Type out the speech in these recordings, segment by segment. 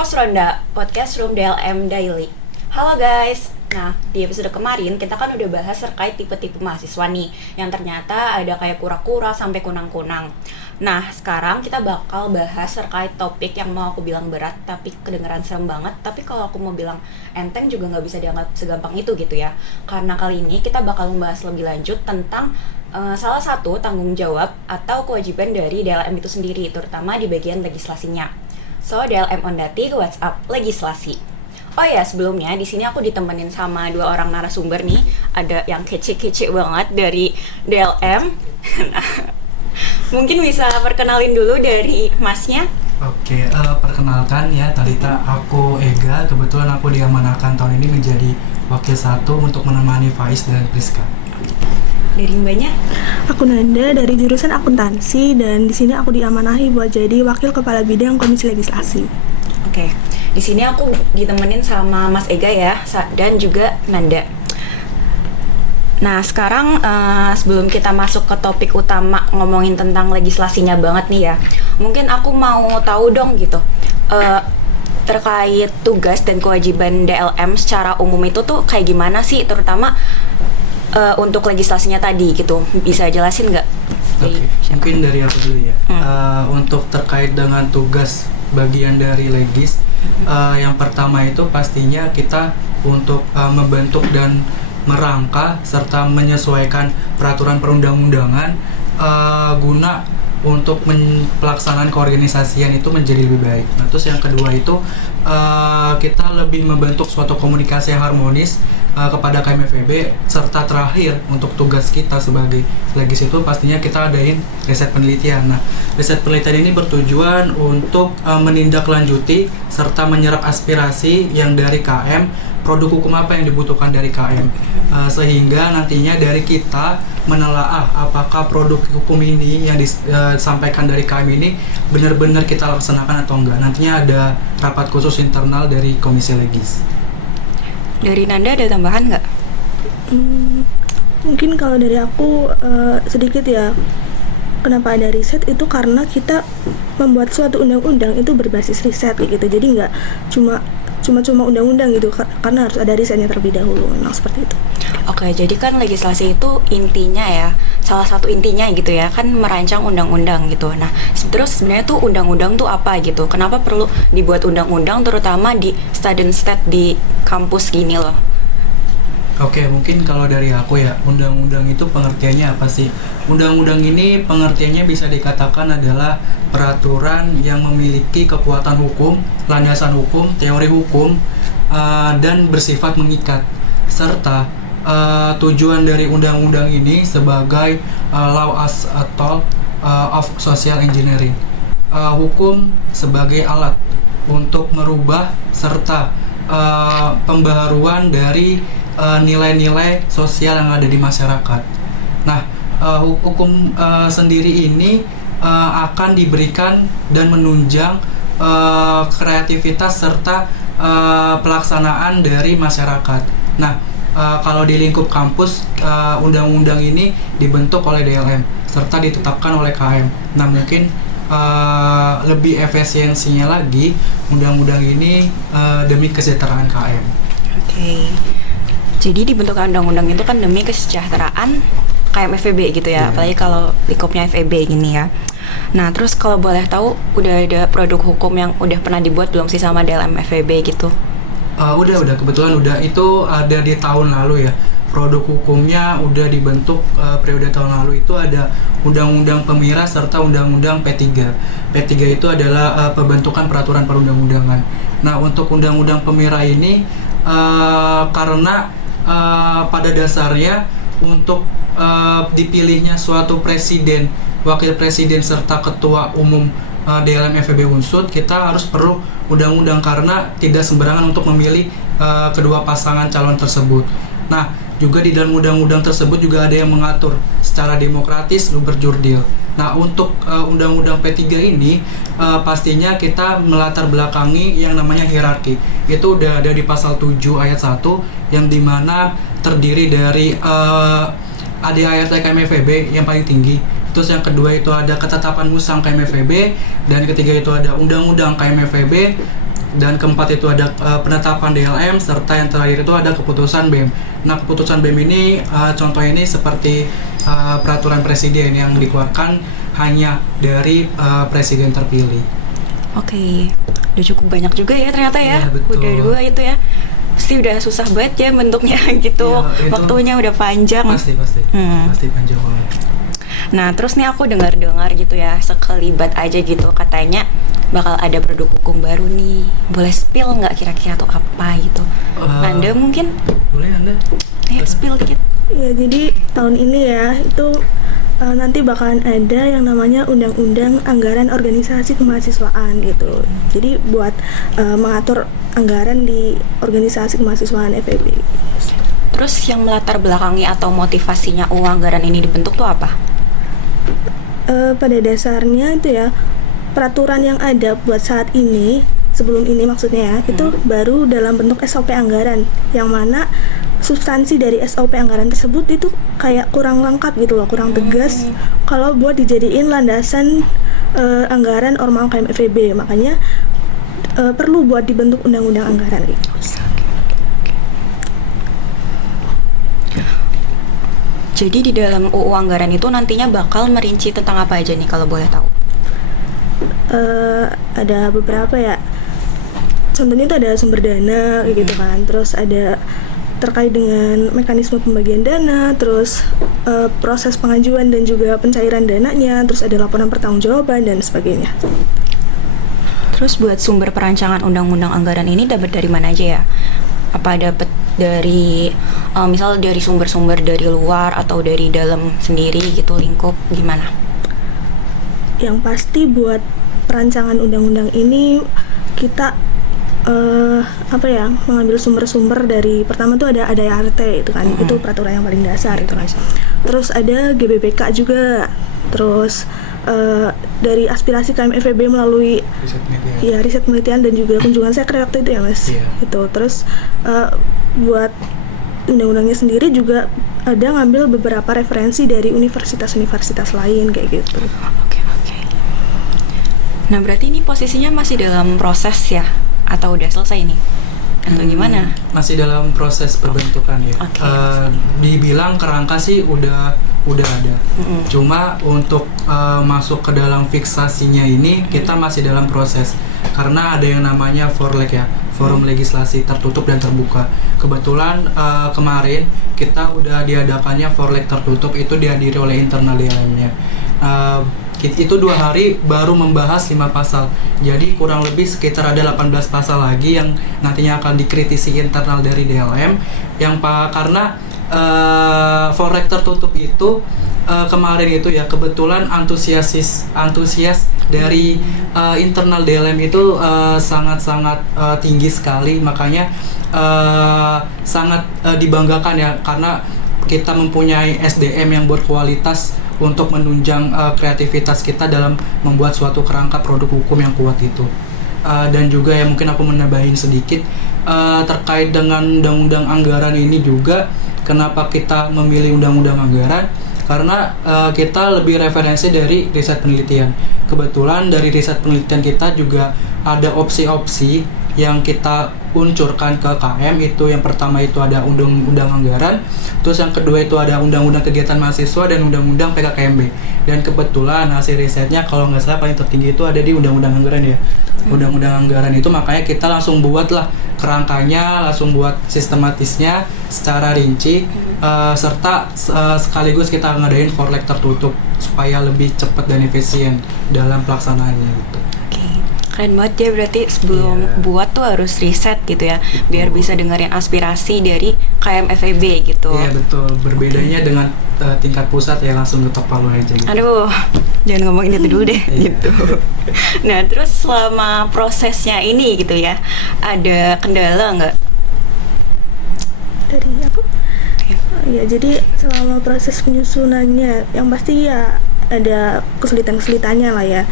Pos Ronda, podcast Room DLM Daily. Halo guys, nah di episode kemarin kita kan udah bahas terkait tipe-tipe mahasiswa nih, yang ternyata ada kayak kura-kura sampai kunang-kunang. Nah sekarang kita bakal bahas terkait topik yang mau aku bilang berat tapi kedengeran serem banget. Tapi kalau aku mau bilang enteng juga nggak bisa dianggap segampang itu gitu ya. Karena kali ini kita bakal membahas lebih lanjut tentang salah satu tanggung jawab atau kewajiban dari DLM itu sendiri, terutama di bagian legislasinya. So, DLM on Dati, WhatsApp legislasi. Oh ya, sebelumnya di sini aku ditemenin sama dua orang narasumber nih. Ada yang kece-kece banget dari DLM. Nah, mungkin bisa perkenalin dulu dari masnya. Oke, perkenalkan ya Talita, aku Ega. Kebetulan aku diamanahkan tahun ini menjadi wakil satu untuk menemani Faiz dan Priska. Dari mbaknya? Aku Nanda dari jurusan akuntansi dan di sini aku diamanahi buat jadi wakil kepala bidang komisi legislasi. Oke, di sini aku ditemenin sama Mas Ega ya, dan juga Nanda. Nah sekarang sebelum kita masuk ke topik utama ngomongin tentang legislasinya banget nih ya, mungkin aku mau tahu dong gitu, terkait tugas dan kewajiban DLM secara umum itu tuh kayak gimana sih, terutama untuk legislasinya tadi gitu, bisa jelasin nggak? Oke, mungkin dari aku dulu ya. Untuk terkait dengan tugas bagian dari legis, yang pertama itu pastinya kita untuk membentuk dan merangka serta menyesuaikan peraturan perundang-undangan guna untuk pelaksanaan keorganisasian itu menjadi lebih baik. Nah, terus yang kedua itu kita lebih membentuk suatu komunikasi yang harmonis kepada KMFEB, serta terakhir untuk tugas kita sebagai legis itu pastinya kita adain riset penelitian. Nah, riset penelitian ini bertujuan untuk menindaklanjuti serta menyerap aspirasi yang dari KM, produk hukum apa yang dibutuhkan dari KM, sehingga nantinya dari kita menelaah apakah produk hukum ini yang disampaikan dari KM ini benar-benar kita laksanakan atau enggak. Nantinya ada rapat khusus internal dari Komisi Legis. Dari Nanda ada tambahan nggak? Mungkin kalau dari aku sedikit ya. Kenapa ada riset itu karena kita membuat suatu undang-undang itu berbasis riset kayak gitu. Jadi nggak cuma undang-undang gitu, karena harus ada risetnya terlebih dahulu. Nah seperti itu. Oke, jadi kan legislasi itu intinya ya, salah satu intinya gitu ya, kan merancang undang-undang gitu. Nah, terus sebenarnya tuh undang-undang tuh apa gitu? Kenapa perlu dibuat undang-undang, terutama di student state di kampus gini loh? Oke, mungkin kalau dari aku ya, undang-undang itu pengertiannya apa sih? Undang-undang ini pengertiannya bisa dikatakan adalah peraturan yang memiliki kekuatan hukum, landasan hukum, teori hukum, dan bersifat mengikat. Serta tujuan dari undang-undang ini sebagai law as a tool of social engineering. Hukum sebagai alat untuk merubah serta pembaharuan dari nilai-nilai sosial yang ada di masyarakat. Nah, hukum sendiri ini akan diberikan dan menunjang kreativitas serta pelaksanaan dari masyarakat. Nah, kalau di lingkup kampus, undang-undang ini dibentuk oleh DLM serta ditetapkan oleh KM. Nah, mungkin lebih efisiensinya lagi, undang-undang ini demi kesejahteraan KM. Oke. Jadi dibentukkan undang-undang itu kan demi kesejahteraan KMFEB gitu ya, apalagi kalau lingkupnya FEB gini ya. Nah, terus kalau boleh tahu, udah ada produk hukum yang udah pernah dibuat belum sih sama DLM FEB gitu? Udah kebetulan udah, itu ada di tahun lalu ya. Produk hukumnya udah dibentuk periode tahun lalu, itu ada Undang-Undang Pemira serta Undang-Undang P3. P3 itu adalah pembentukan peraturan perundang-undangan. Nah, untuk Undang-Undang Pemira ini karena pada dasarnya untuk dipilihnya suatu presiden, wakil presiden serta ketua umum DLM FEB Unsud, kita harus perlu undang-undang karena tidak sembarangan untuk memilih kedua pasangan calon tersebut. Nah, juga di dalam undang-undang tersebut juga ada yang mengatur secara demokratis berjurdil. Nah, untuk undang-undang P3 ini pastinya kita melatar belakangi yang namanya hierarki. Itu udah ada di pasal 7 ayat 1 yang dimana terdiri dari ADART KMFEB yang paling tinggi. Terus yang kedua itu ada ketetapan musang KMFEB, dan ketiga itu ada undang-undang KMFEB, dan keempat itu ada penetapan DLM, serta yang terakhir itu ada keputusan BEM. Nah, keputusan BEM ini contohnya ini seperti peraturan presiden yang dikeluarkan hanya dari presiden terpilih. Oke, udah cukup banyak juga ya ternyata ya. Iya, betul. Udah 2 itu ya. Pasti udah susah banget ya bentuknya gitu. Iya, itu Waktunya udah panjang. Pasti panjang banget. Nah, terus nih aku dengar-dengar gitu ya, sekelibat aja gitu, katanya bakal ada produk hukum baru nih. Boleh spill nggak kira-kira tuh apa gitu? Anda mungkin? Boleh Anda? Ayo spill dikit. Ya, jadi tahun ini ya itu nanti bakalan ada yang namanya Undang-Undang Anggaran Organisasi Kemahasiswaan gitu. Jadi buat mengatur anggaran di organisasi kemahasiswaan FEB. Terus yang melatar belakangi atau motivasinya anggaran ini dibentuk tuh apa? Pada dasarnya itu ya, peraturan yang ada buat saat ini, sebelum ini maksudnya ya, itu baru dalam bentuk SOP anggaran, yang mana substansi dari SOP anggaran tersebut itu kayak kurang lengkap gitu loh, kurang tegas kalau buat dijadiin landasan anggaran Ormawa KM FEB. Makanya perlu buat dibentuk undang-undang anggaran gitu. Jadi di dalam UU anggaran itu nantinya bakal merinci tentang apa aja nih kalau boleh tahu? Ada beberapa ya. Contohnya itu ada sumber dana kayak gitu kan. Terus ada terkait dengan mekanisme pembagian dana, terus proses pengajuan dan juga pencairan dananya, terus ada laporan pertanggungjawaban dan sebagainya. Terus buat sumber perancangan undang-undang anggaran ini dapat dari mana aja ya? Apa dapat dari misal dari sumber-sumber dari luar atau dari dalam sendiri gitu, lingkup gimana? Yang pasti buat perancangan undang-undang ini kita mengambil sumber-sumber dari, pertama tuh ada ART itu kan, itu peraturan yang paling dasar itu kan. Terus ada GBPK juga, terus dari aspirasi KM FEB melalui riset penelitian dan juga kunjungan sekre waktu itu ya Mas. Itu terus buat undang-undangnya sendiri juga ada ngambil beberapa referensi dari universitas-universitas lain kayak gitu. Oke. Nah, berarti ini posisinya masih dalam proses ya? Atau udah selesai nih? Atau gimana? Masih dalam proses pembentukan ya. Dibilang kerangka sih udah ada. Cuma untuk masuk ke dalam fiksasinya ini kita masih dalam proses. Karena ada yang namanya Forleg ya, Forum Legislasi Tertutup dan Terbuka. Kebetulan kemarin kita udah diadakannya Forleg tertutup, itu dihadiri oleh internal DLM-nya. Itu 2 hari baru membahas 5 pasal. Jadi kurang lebih sekitar ada 18 pasal lagi yang nantinya akan dikritisi internal dari DLM. Karena Forleg tertutup itu kemarin itu ya kebetulan antusias dari internal DLM itu sangat-sangat tinggi sekali. Makanya sangat dibanggakan ya, karena kita mempunyai SDM yang berkualitas untuk menunjang kreativitas kita dalam membuat suatu kerangka produk hukum yang kuat itu. Dan juga ya mungkin aku menambahin sedikit terkait dengan undang-undang anggaran ini juga, kenapa kita memilih undang-undang anggaran, karena kita lebih referensi dari riset penelitian. Kebetulan dari riset penelitian kita juga ada opsi-opsi yang kita uncurkan ke KM. Itu yang pertama itu ada undang-undang anggaran, terus yang kedua itu ada undang-undang kegiatan mahasiswa dan undang-undang PKKMB. Dan kebetulan hasil risetnya kalau nggak salah paling tertinggi itu ada di undang-undang anggaran ya. Undang-undang anggaran itu makanya kita langsung buatlah kerangkanya, langsung buat sistematisnya secara rinci, serta sekaligus kita ngadain Forleg tertutup supaya lebih cepat dan efisien dalam pelaksanaannya gitu. Keren banget ya, berarti sebelum buat tuh harus riset gitu ya, biar bisa dengerin aspirasi dari KM FEB gitu. Iya betul, berbedanya dengan tingkat pusat ya langsung ketok palu aja gitu. Aduh, jangan ngomongin itu dulu deh gitu. Nah, terus selama prosesnya ini gitu ya, ada kendala nggak? Dari aku? Ya, jadi selama proses penyusunannya yang pasti ya ada kesulitan-kesulitannya lah ya.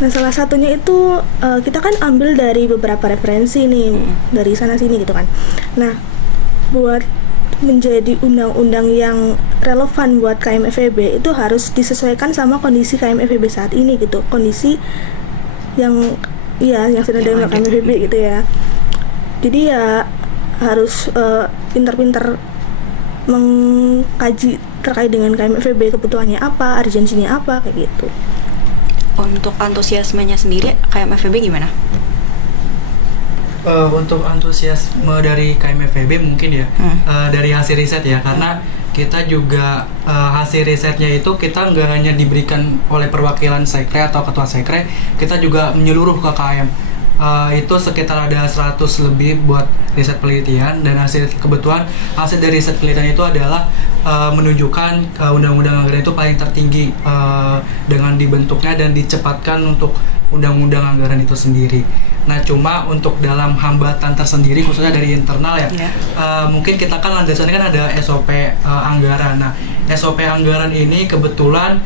Nah, salah satunya itu kita kan ambil dari beberapa referensi nih, dari sana sini gitu kan. Nah, buat menjadi undang-undang yang relevan buat KM FEB itu harus disesuaikan sama kondisi KM FEB saat ini gitu. Kondisi yang iya yang sedang Yang dalam KMFB gitu ya. Jadi ya harus pintar-pintar mengkaji terkait dengan KMFB, kebutuhannya apa, urgensinya apa, kayak gitu. Untuk antusiasmenya sendiri KMFB gimana? Untuk antusiasme dari KMFB mungkin ya dari hasil riset ya, karena kita juga hasil risetnya itu kita nggak hanya diberikan oleh perwakilan sekre atau ketua sekre, kita juga menyeluruh ke KM. Itu sekitar ada 100 lebih buat riset penelitian, dan kebetulan hasil dari riset penelitian itu adalah menunjukkan undang-undang anggaran itu paling tertinggi dengan dibentuknya dan dicepatkan untuk undang-undang anggaran itu sendiri. Nah, cuma untuk dalam hambatan tersendiri khususnya dari internal ya, mungkin kita kan landasannya kan ada SOP anggaran. Nah, SOP anggaran ini kebetulan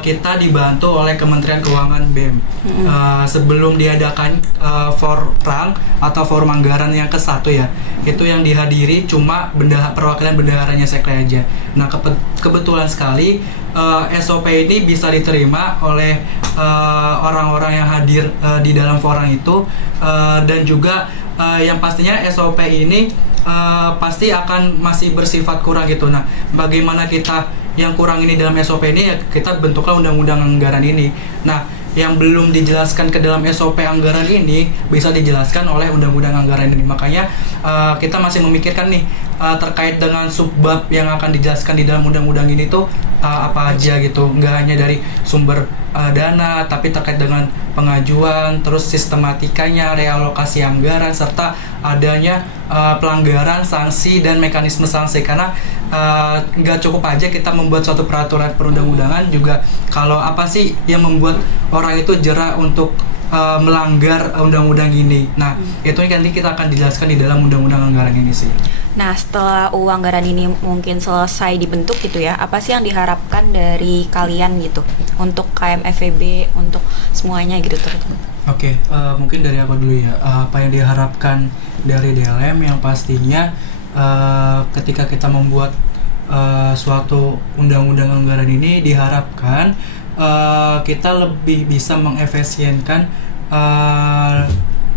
kita dibantu oleh Kementerian Keuangan BEM. Sebelum diadakan forrang atau forum anggaran yang ke-1 ya, itu yang dihadiri cuma perwakilan bendaharanya sekre aja. Nah, kebetulan sekali SOP ini bisa diterima oleh orang-orang yang hadir di dalam forum itu, dan juga yang pastinya SOP ini pasti akan masih bersifat kurang gitu. Nah, bagaimana kita yang kurang ini dalam SOP ini, ya kita bentuklah undang-undang anggaran ini. Nah, yang belum dijelaskan ke dalam SOP anggaran ini bisa dijelaskan oleh undang-undang anggaran ini. Makanya kita masih memikirkan nih terkait dengan subbab yang akan dijelaskan di dalam undang-undang ini tuh apa aja gitu. Nggak hanya dari sumber dana, tapi terkait dengan pengajuan, terus sistematikanya, realokasi anggaran, serta adanya pelanggaran, sanksi, dan mekanisme sanksi. Karena nggak cukup aja kita membuat suatu peraturan perundang-undangan, juga kalau apa sih yang membuat orang itu jera untuk melanggar undang-undang ini. Nah, itu nanti kita akan dijelaskan di dalam undang-undang anggaran ini sih. Nah, setelah anggaran ini mungkin selesai dibentuk gitu ya, apa sih yang diharapkan dari kalian gitu untuk KMFB, untuk semuanya gitu terutama? Oke, mungkin dari aku dulu ya. Apa yang diharapkan dari DLM, yang pastinya ketika kita membuat suatu undang-undang anggaran ini, diharapkan kita lebih bisa mengefisienkan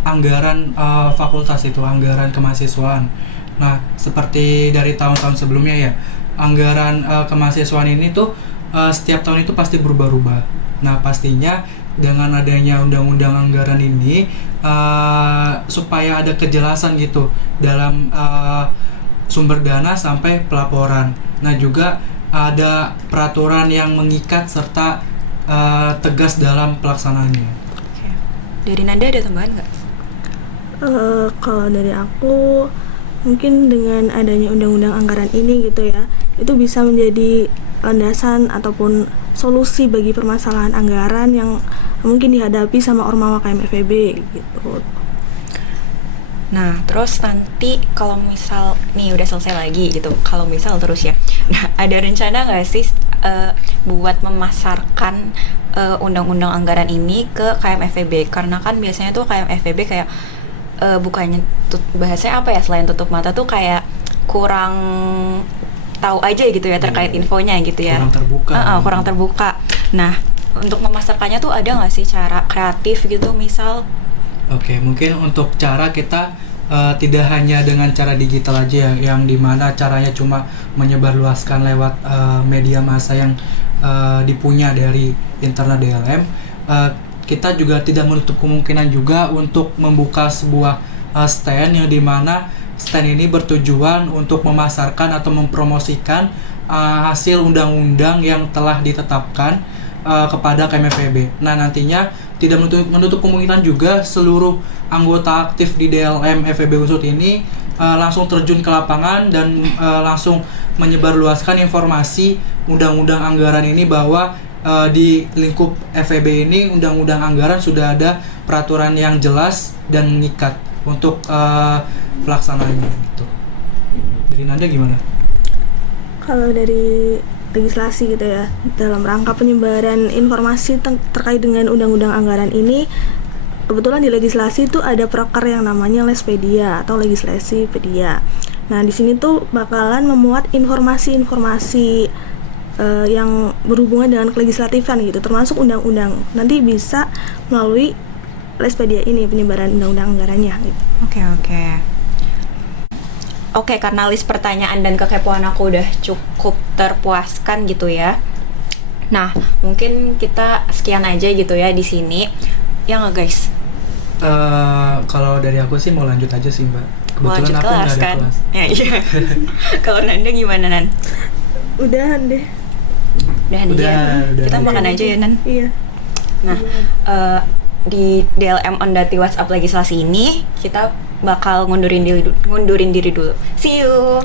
anggaran fakultas itu, anggaran kemahasiswaan. Nah, seperti dari tahun-tahun sebelumnya ya, anggaran kemahasiswaan ini tuh setiap tahun itu pasti berubah-ubah. Nah, pastinya dengan adanya undang-undang anggaran ini supaya ada kejelasan gitu dalam sumber dana sampai pelaporan. Nah, juga ada peraturan yang mengikat serta tegas dalam pelaksanaannya. Oke. Dari Nanda ada tambahan nggak? Kalau dari aku, mungkin dengan adanya undang-undang anggaran ini gitu ya, itu bisa menjadi landasan ataupun solusi bagi permasalahan anggaran yang mungkin dihadapi sama Ormawa KMFB gitu. Nah, terus nanti kalau misal nih udah selesai lagi gitu, kalau misal terus ya, nah ada rencana nggak sih buat memasarkan undang-undang anggaran ini ke KMFB? Karena kan biasanya tuh KMFB kayak bukannya bahasanya apa ya, selain tutup mata tuh kayak kurang tahu aja gitu ya terkait infonya gitu ya, kurang terbuka. Nah, untuk memasarkannya tuh ada nggak sih cara kreatif gitu misal? Oke, mungkin untuk cara kita tidak hanya dengan cara digital aja, yang dimana caranya cuma menyebarluaskan lewat media massa yang dipunya dari internal DLM. Kita juga tidak menutup kemungkinan juga untuk membuka sebuah stand, yang dimana stand ini bertujuan untuk memasarkan atau mempromosikan hasil undang-undang yang telah ditetapkan kepada KMFB. Nah, nantinya tidak menutup kemungkinan juga seluruh anggota aktif di DLM FEB Unsut ini langsung terjun ke lapangan dan langsung menyebarluaskan informasi undang-undang anggaran ini, bahwa di lingkup FEB ini undang-undang anggaran sudah ada peraturan yang jelas dan mengikat untuk pelaksanaannya gitu. Dari Nanda gimana? Kalau dari legislasi gitu ya, dalam rangka penyebaran informasi terkait dengan undang-undang anggaran ini, kebetulan di legislasi itu ada proker yang namanya Lespedia atau legislasi pedia. Nah, di sini tuh bakalan memuat informasi-informasi yang berhubungan dengan kelegislatifan gitu, termasuk undang-undang. Nanti bisa melalui Lespedia ini penyebaran undang-undang anggarannya gitu. Oke, karena list pertanyaan dan kekepoan aku udah cukup terpuaskan gitu ya. Nah, mungkin kita sekian aja gitu ya di sini. Ya nggak guys? Kalau dari aku sih mau lanjut aja sih Mbak. Mau Kebetulan lanjut aku nggak kelas ada kan? kelas. Ya, iya. Kalau Nanda gimana Nan? Udahan deh. Udah Udah kita aja. makan aja ya Nan. Iya. Nah, di DLM Ondati WhatsApp legislasi ini kita bakal ngundurin diri dulu. See you.